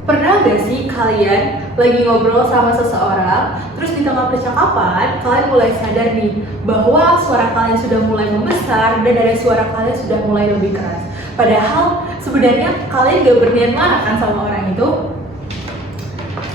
Pernah gak sih kalian lagi ngobrol sama seseorang, terus di tengah percakapan kalian mulai sadar nih bahwa suara kalian sudah mulai membesar dan ada suara kalian sudah mulai lebih keras. Padahal sebenarnya kalian gak berniat marah kan sama orang itu.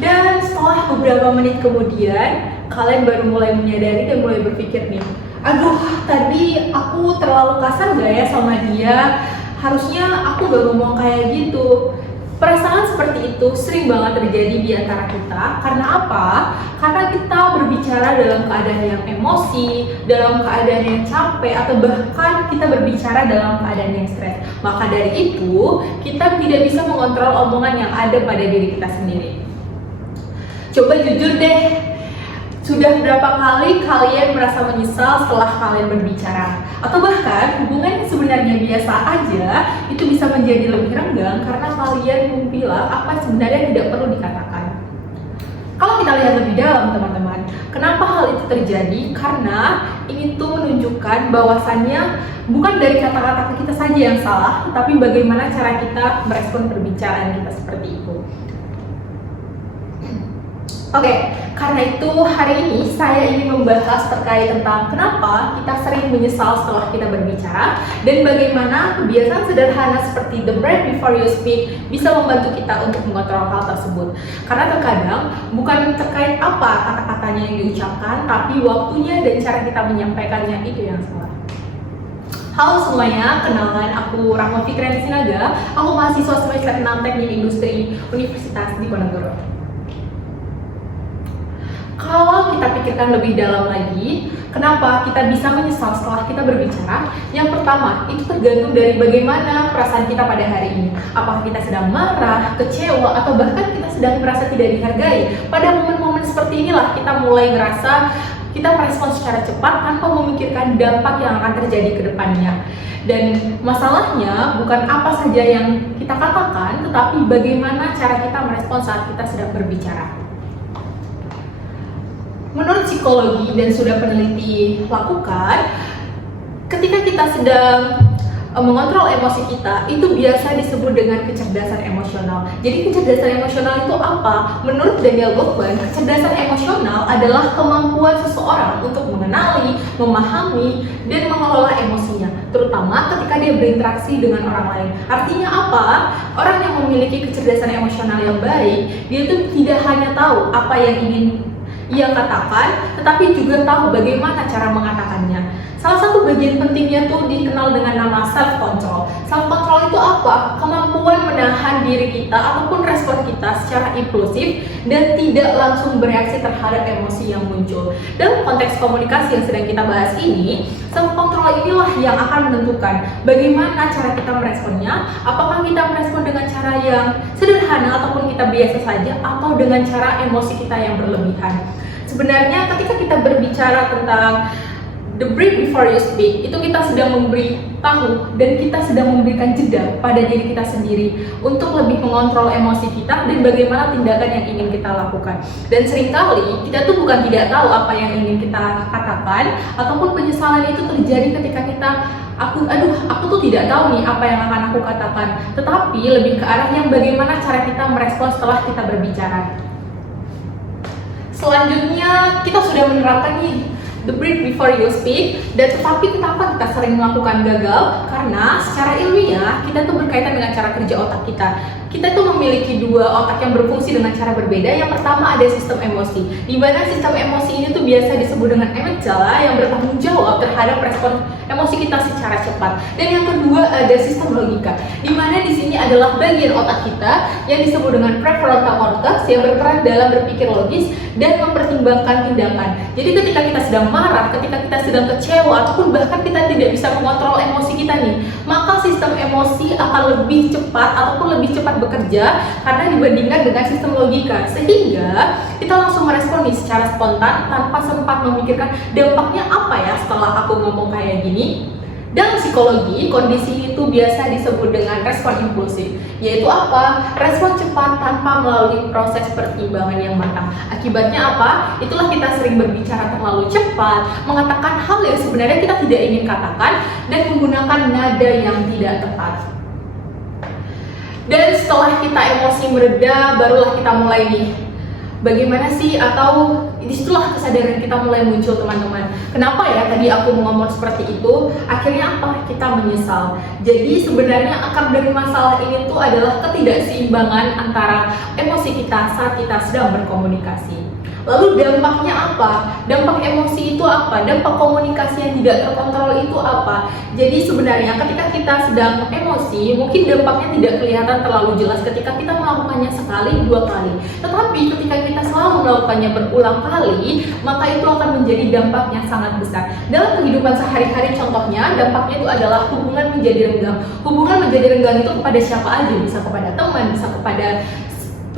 Dan setelah beberapa menit kemudian, kalian baru mulai menyadari dan mulai berpikir nih, aduh tadi aku terlalu kasar gak ya sama dia, harusnya aku gak ngomong kayak gitu. Perasaan seperti itu sering banget terjadi di antara kita. Karena apa? Karena kita berbicara dalam keadaan yang emosi, dalam keadaan yang capek, atau bahkan kita berbicara dalam keadaan yang stres. Maka dari itu, kita tidak bisa mengontrol omongan yang ada pada diri kita sendiri. Coba jujur deh, sudah berapa kali kalian merasa menyesal setelah kalian berbicara? Atau bahkan hubungan yang sebenarnya biasa aja itu bisa menjadi lebih renggang karena kalian membilang apa sebenarnya tidak perlu dikatakan. Kalau kita lihat lebih dalam teman-teman, kenapa hal itu terjadi? Karena ini tuh menunjukkan bahwasannya bukan dari kata-kata kita saja yang salah, tetapi bagaimana cara kita merespon perbicaraan kita seperti itu. Oke, karena itu hari ini saya ingin membahas terkait tentang kenapa kita sering menyesal setelah kita berbicara dan bagaimana kebiasaan sederhana seperti the breath before you speak bisa membantu kita untuk mengontrol hal tersebut. Karena terkadang bukan terkait apa kata-katanya yang diucapkan, tapi waktunya dan cara kita menyampaikannya itu yang salah. Halo semuanya, kenalkan aku Rahma Fikriani Sinaga, aku mahasiswa semester 6 Teknik Industri Universitas Diponegoro. Kalau kita pikirkan lebih dalam lagi, kenapa kita bisa menyesal setelah kita berbicara? Yang pertama, itu tergantung dari bagaimana perasaan kita pada hari ini. Apakah kita sedang marah, kecewa, atau bahkan kita sedang merasa tidak dihargai. Pada momen-momen seperti inilah kita mulai ngerasa kita merespon secara cepat tanpa memikirkan dampak yang akan terjadi ke depannya. Dan masalahnya bukan apa saja yang kita katakan, tetapi bagaimana cara kita merespon saat kita sedang berbicara. Menurut psikologi dan sudah peneliti lakukan, ketika kita sedang mengontrol emosi kita, itu biasa disebut dengan kecerdasan emosional. Jadi kecerdasan emosional itu apa? Menurut Daniel Goleman, kecerdasan emosional adalah kemampuan seseorang untuk mengenali, memahami, dan mengelola emosinya, terutama ketika dia berinteraksi dengan orang lain. Artinya apa? Orang yang memiliki kecerdasan emosional yang baik, dia itu tidak hanya tahu apa yang ingin ia katakan, tetapi juga tahu bagaimana cara mengatakannya. Salah satu bagian pentingnya tuh dikenal dengan nama self-control. Self-control itu apa? Kemampuan menahan diri kita ataupun respon kita secara impulsif dan tidak langsung bereaksi terhadap emosi yang muncul. Dalam konteks komunikasi yang sedang kita bahas ini, self-control inilah yang akan menentukan bagaimana cara kita meresponnya. Apakah kita merespon dengan cara yang sederhana ataupun kita biasa saja, atau dengan cara emosi kita yang berlebihan. Sebenarnya ketika kita berbicara tentang the breath before you speak, itu kita sedang memberi tahu dan kita sedang memberikan jeda pada diri kita sendiri untuk lebih mengontrol emosi kita dan bagaimana tindakan yang ingin kita lakukan. Dan seringkali kita tuh bukan tidak tahu apa yang ingin kita katakan, ataupun penyesalan itu terjadi ketika kita aku tuh tidak tahu nih apa yang akan aku katakan, tetapi lebih ke arah yang bagaimana cara kita merespon setelah kita berbicara. Selanjutnya kita sudah menerapkan nih the breath before you speak, dan tetapi kenapa kita sering melakukan gagal? Karena secara ilmiah kita tuh berkaitan dengan cara kerja otak kita. Kita tuh memiliki dua otak yang berfungsi dengan cara berbeda. Yang pertama ada sistem emosi, di mana sistem emosi ini tuh biasa disebut dengan amygdala yang bertanggung jawab terhadap respon emosi kita secara cepat. Dan yang kedua ada sistem logika, di mana di sini adalah bagian otak kita yang disebut dengan prefrontal cortex yang berperan dalam berpikir logis dan mempertimbangkan tindakan. Jadi ketika kita sedang marah, ketika kita sedang kecewa, ataupun bahkan kita tidak bisa mengontrol emosi kita nih, maka sistem emosi akan lebih cepat ataupun lebih cepat bekerja karena dibandingkan dengan sistem logika, sehingga kita langsung merespon nih secara spontan tanpa sempat memikirkan dampaknya apa ya setelah aku ngomong kayak gini. Dalam psikologi, kondisi itu biasa disebut dengan respon impulsif, yaitu apa? Respon cepat tanpa melalui proses pertimbangan yang matang. Akibatnya apa? Itulah kita sering berbicara terlalu cepat, mengatakan hal yang sebenarnya kita tidak ingin katakan, dan menggunakan nada yang tidak tepat. Dan setelah kita emosi mereda, barulah kita mulai nih, bagaimana sih, atau disitulah kesadaran kita mulai muncul, teman-teman. Kenapa ya tadi aku ngomong seperti itu? Akhirnya apa? Kita menyesal. Jadi sebenarnya akar dari masalah ini tuh adalah ketidakseimbangan antara emosi kita saat kita sedang berkomunikasi. Lalu dampaknya apa? Dampak emosi itu apa? Dampak komunikasi yang tidak terkontrol itu apa? Jadi sebenarnya ketika kita sedang emosi, mungkin dampaknya tidak kelihatan terlalu jelas ketika kita melakukannya sekali, dua kali. Tetapi ketika kita selalu melakukannya berulang kali, maka itu akan menjadi dampak yang sangat besar. Dalam kehidupan sehari-hari contohnya, dampaknya itu adalah hubungan menjadi renggang. Hubungan menjadi renggang itu kepada siapa aja, bisa kepada teman, bisa kepada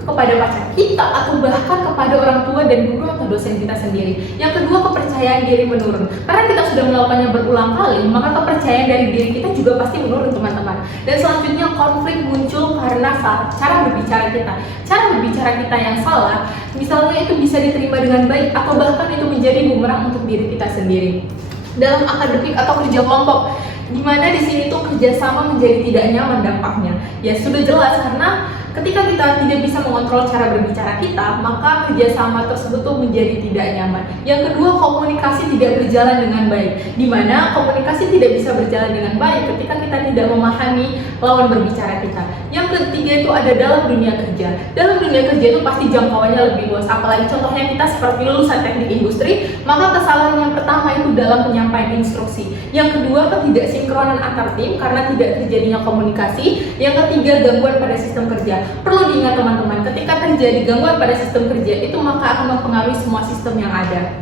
pacar kita, atau bahkan kepada orang tua dan guru atau dosen kita sendiri. Yang kedua, kepercayaan diri menurun. Karena kita sudah melakukannya berulang kali, maka kepercayaan dari diri kita juga pasti menurun, teman-teman. Dan selanjutnya, konflik muncul karena cara berbicara kita. Cara berbicara kita yang salah, misalnya itu bisa diterima dengan baik atau bahkan itu menjadi bumerang untuk diri kita sendiri. Dalam akademik atau kerja kelompok, di mana di sini tuh kerjasama menjadi tidak nyaman dampaknya. Ya sudah jelas, karena ketika kita tidak bisa mengontrol cara berbicara kita, maka kerjasama tersebut tuh menjadi tidak nyaman. Yang kedua, komunikasi tidak berjalan dengan baik. Di mana komunikasi tidak bisa berjalan dengan baik ketika kita tidak memahami lawan berbicara kita. Yang ketiga itu ada dalam dunia kerja. Dalam dunia kerja itu pasti jangkauannya lebih luas. Apalagi contohnya kita seperti lulusan teknik industri, maka kesalahan yang pertama itu dalam penyampaian instruksi. Yang kedua, ketidaksinkronan antar tim karena tidak terjadinya komunikasi. Yang ketiga, gangguan pada sistem kerja. Perlu diingat, teman-teman, ketika terjadi gangguan pada sistem kerja itu maka akan mempengaruhi semua sistem yang ada.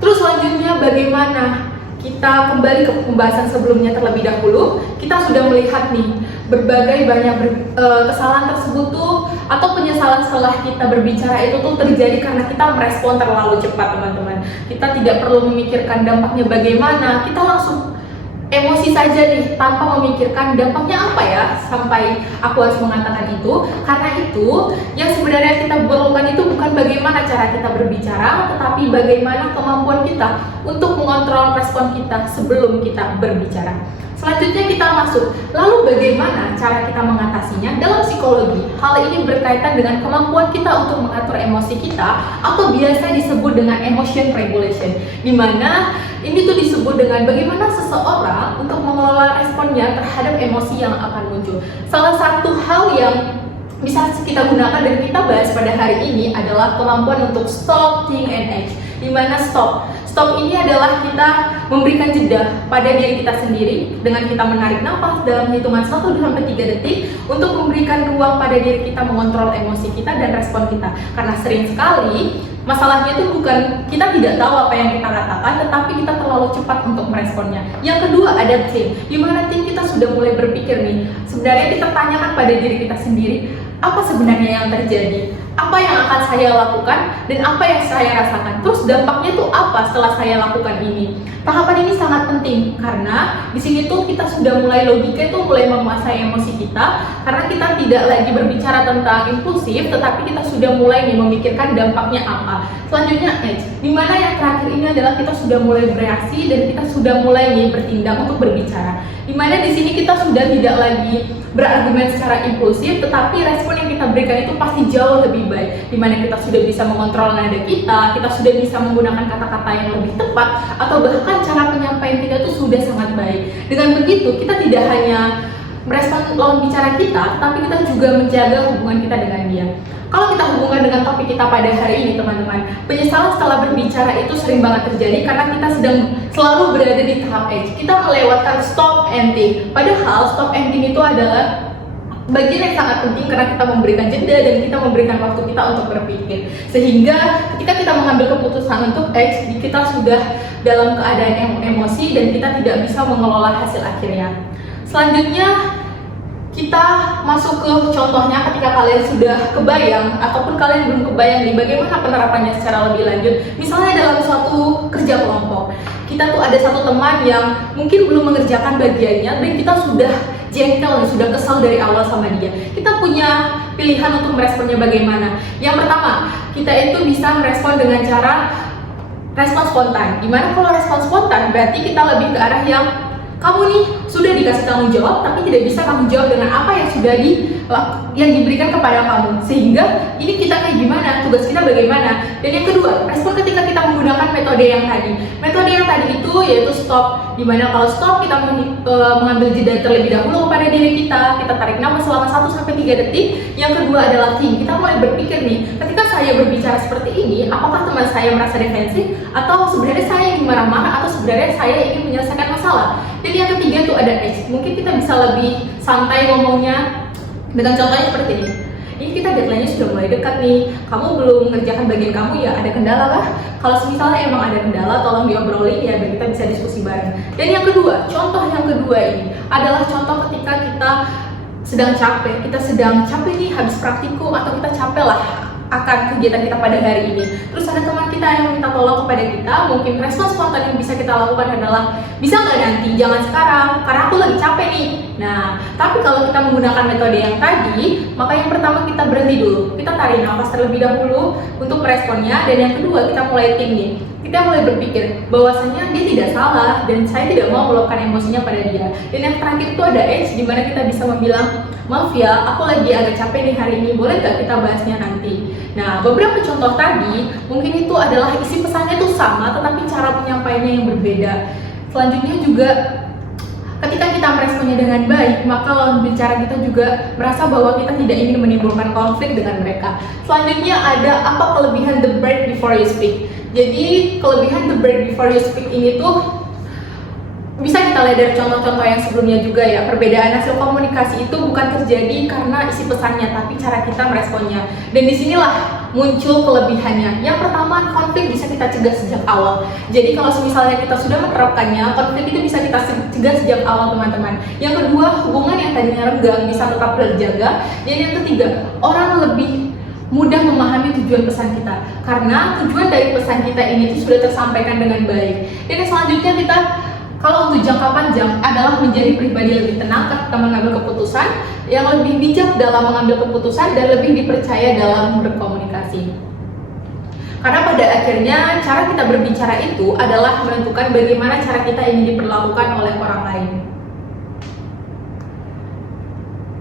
Terus selanjutnya, bagaimana? Kita kembali ke pembahasan sebelumnya terlebih dahulu. Kita sudah melihat nih berbagai banyak kesalahan tersebut tuh, atau penyesalan setelah kita berbicara itu tuh terjadi karena kita merespon terlalu cepat, teman-teman. Kita tidak perlu memikirkan dampaknya bagaimana, kita langsung emosi saja nih tanpa memikirkan dampaknya apa ya sampai aku harus mengatakan itu. Karena itu yang sebenarnya kita perlukan itu bukan bagaimana cara kita berbicara, tetapi bagaimana kemampuan kita untuk mengontrol respon kita sebelum kita berbicara. Selanjutnya kita masuk, lalu bagaimana cara kita mengatasinya? Dalam psikologi, hal ini berkaitan dengan kemampuan kita untuk mengatur emosi kita, atau biasa disebut dengan emotion regulation, di mana ini tuh disebut dengan bagaimana seseorang untuk mengelola responnya terhadap emosi yang akan muncul. Salah satu hal yang bisa kita gunakan dan kita bahas pada hari ini adalah kemampuan untuk stop, think, and act. Di mana stop ini adalah kita memberikan jeda pada diri kita sendiri dengan kita menarik nafas dalam hitungan 1-3 detik untuk memberikan ruang pada diri kita mengontrol emosi kita dan respon kita. Karena sering sekali masalahnya itu bukan kita tidak tahu apa yang kita katakan, tetapi kita terlalu cepat untuk meresponnya. Yang kedua, ada think, di mana think kita sudah mulai berpikir nih, sebenarnya kita tanyakan pada diri kita sendiri, apa sebenarnya yang terjadi? Apa yang akan saya lakukan dan apa yang saya rasakan? Terus dampaknya itu apa setelah saya lakukan ini? Tahapan ini sangat penting karena di sini tuh kita sudah mulai logika itu mulai menguasai emosi kita, karena kita tidak lagi berbicara tentang impulsif, tetapi kita sudah mulai nih memikirkan dampaknya apa. Selanjutnya edge, dimana yang terakhir ini adalah kita sudah mulai bereaksi dan kita sudah mulai nih bertindak untuk berbicara. Dimana di sini kita sudah tidak lagi berargumen secara impulsif, tetapi respon yang kita berikan itu pasti jauh lebih baik. Dimana kita sudah bisa mengontrol nada kita sudah bisa menggunakan kata-kata yang lebih tepat, atau bahkan cara penyampaian kita itu sudah sangat baik. Dengan begitu, kita tidak hanya merespon lawan bicara kita, tapi kita juga menjaga hubungan kita dengan dia. Kalau kita hubungan dengan topik kita pada hari ini, teman-teman, penyesalan setelah berbicara itu sering banget terjadi karena kita sedang selalu berada di tahap edge. Kita melewatkan stop and think. Padahal stop and think itu adalah bagian yang sangat penting karena kita memberikan jeda dan kita memberikan waktu kita untuk berpikir. Sehingga ketika kita mengambil keputusan untuk edge, kita sudah dalam keadaan emosi dan kita tidak bisa mengelola hasil akhirnya. Selanjutnya, kita masuk ke contohnya ketika kalian sudah kebayang ataupun kalian belum kebayang nih bagaimana penerapannya secara lebih lanjut. Misalnya dalam suatu kerja kelompok, kita tuh ada satu teman yang mungkin belum mengerjakan bagiannya dan kita sudah jengkel, sudah kesal dari awal sama dia. Kita punya pilihan untuk meresponnya bagaimana. Yang pertama, kita itu bisa merespon dengan cara respon spontan. Dimana kalau respon spontan berarti kita lebih ke arah yang kamu nih sudah dikasih tanggung jawab tapi tidak bisa tanggung jawab dengan apa yang sudah yang diberikan kepada kamu, sehingga ini kita kayak gimana, tugas kita bagaimana. Dan yang kedua, respon ketika kita menggunakan metode yang tadi itu yaitu stop, dimana kalau stop kita mengambil jeda terlebih dahulu kepada diri kita tarik nafas selama 1-3 detik. Yang kedua adalah think, kita mulai berpikir nih, ketika saya berbicara seperti ini, apakah teman saya merasa defensif, atau sebenarnya saya ingin marah-marah, atau sebenarnya saya ingin menyelesaikan masalah. Dan yang ketiga tuh ada H, mungkin kita bisa lebih santai ngomongnya dengan contohnya seperti ini. Ini kita deadline-nya sudah mulai dekat nih, kamu belum mengerjakan bagian kamu, ya ada kendala kah? Kalau misalnya emang ada kendala, tolong diobrolin ya, biar kita bisa diskusi bareng. Dan yang kedua, contoh yang kedua ini adalah contoh ketika kita sedang capek nih habis praktikum, atau kita capek lah akan kegiatan kita pada hari ini. Terus ada teman kita yang minta tolong kepada kita, mungkin respon spontan yang bisa kita lakukan adalah, bisa nggak nanti, jangan sekarang, karena aku lagi capek nih. Nah, tapi kalau kita menggunakan metode yang tadi, maka yang pertama kita berhenti dulu, kita tarik nafas terlebih dahulu untuk meresponnya, dan yang kedua kita mulai think nih. Kita mulai berpikir bahwasanya dia tidak salah dan saya tidak mau meluapkan emosinya pada dia. Dan yang terakhir itu ada H, di mana kita bisa membilang, maaf ya, aku lagi agak capek nih hari ini, boleh nggak kita bahasnya nanti? Nah, beberapa contoh tadi mungkin itu adalah isi pesannya itu sama, tetapi cara penyampaiannya yang berbeda. Selanjutnya juga, ketika kita meresponnya dengan baik, maka lawan bicara kita juga merasa bahwa kita tidak ingin menimbulkan konflik dengan mereka. Selanjutnya ada apa kelebihan the break before you speak. Jadi kelebihan the break before you speak ini tuh bisa kita lihat dari contoh-contoh yang sebelumnya juga ya. Perbedaan hasil komunikasi itu bukan terjadi karena isi pesannya, tapi cara kita meresponnya. Dan disinilah muncul kelebihannya. Yang pertama, konflik bisa kita cegah sejak awal. Jadi kalau misalnya kita sudah menerapkannya, konflik itu bisa kita cegah sejak awal, teman-teman. Yang kedua, hubungan yang tadinya renggang bisa tetap terjaga. Dan yang ketiga, orang lebih mudah memahami tujuan pesan kita, karena tujuan dari pesan kita ini tuh sudah tersampaikan dengan baik. Dan yang selanjutnya, kita kalau untuk jangka panjang adalah menjadi pribadi lebih tenang ketika mengambil keputusan, yang lebih bijak dalam mengambil keputusan, dan lebih dipercaya dalam berkomunikasi. Karena pada akhirnya cara kita berbicara itu adalah menentukan bagaimana cara kita ingin diperlakukan oleh orang lain.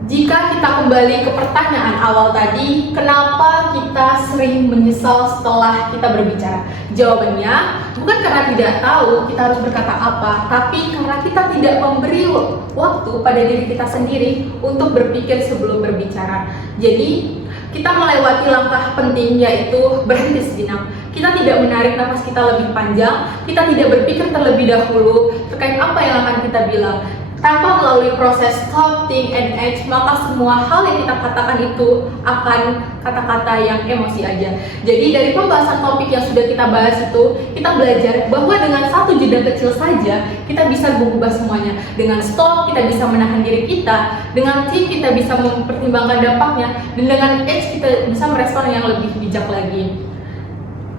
Jika kita kembali ke pertanyaan awal tadi, kenapa kita sering menyesal setelah kita berbicara? Jawabannya, bukan karena tidak tahu kita harus berkata apa, tapi karena kita tidak memberi waktu pada diri kita sendiri untuk berpikir sebelum berbicara. Jadi, kita melewati langkah penting, yaitu berhenti sejenak. Kita tidak menarik nafas kita lebih panjang, kita tidak berpikir terlebih dahulu terkait apa yang akan kita bilang. Tanpa melalui proses stop, think, and act, maka semua hal yang kita katakan itu akan kata-kata yang emosi aja. Jadi dari pembahasan topik yang sudah kita bahas itu, kita belajar bahwa dengan satu jeda kecil saja, kita bisa mengubah semuanya. Dengan stop, kita bisa menahan diri kita. Dengan think, kita bisa mempertimbangkan dampaknya. Dan dengan act, kita bisa merespon yang lebih bijak lagi.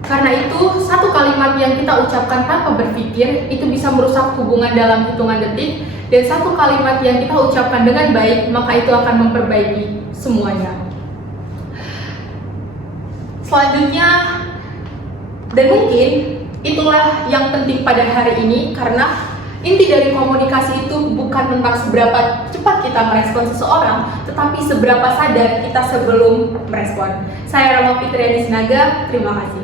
Karena itu, satu kalimat yang kita ucapkan tanpa berpikir, itu bisa merusak hubungan dalam hitungan detik. Dan satu kalimat yang kita ucapkan dengan baik, maka itu akan memperbaiki semuanya. Selanjutnya, dan mungkin itulah yang penting pada hari ini, karena inti dari komunikasi itu bukan tentang seberapa cepat kita merespon seseorang, tetapi seberapa sadar kita sebelum merespon. Saya Rama Fitriani Sinaga, terima kasih.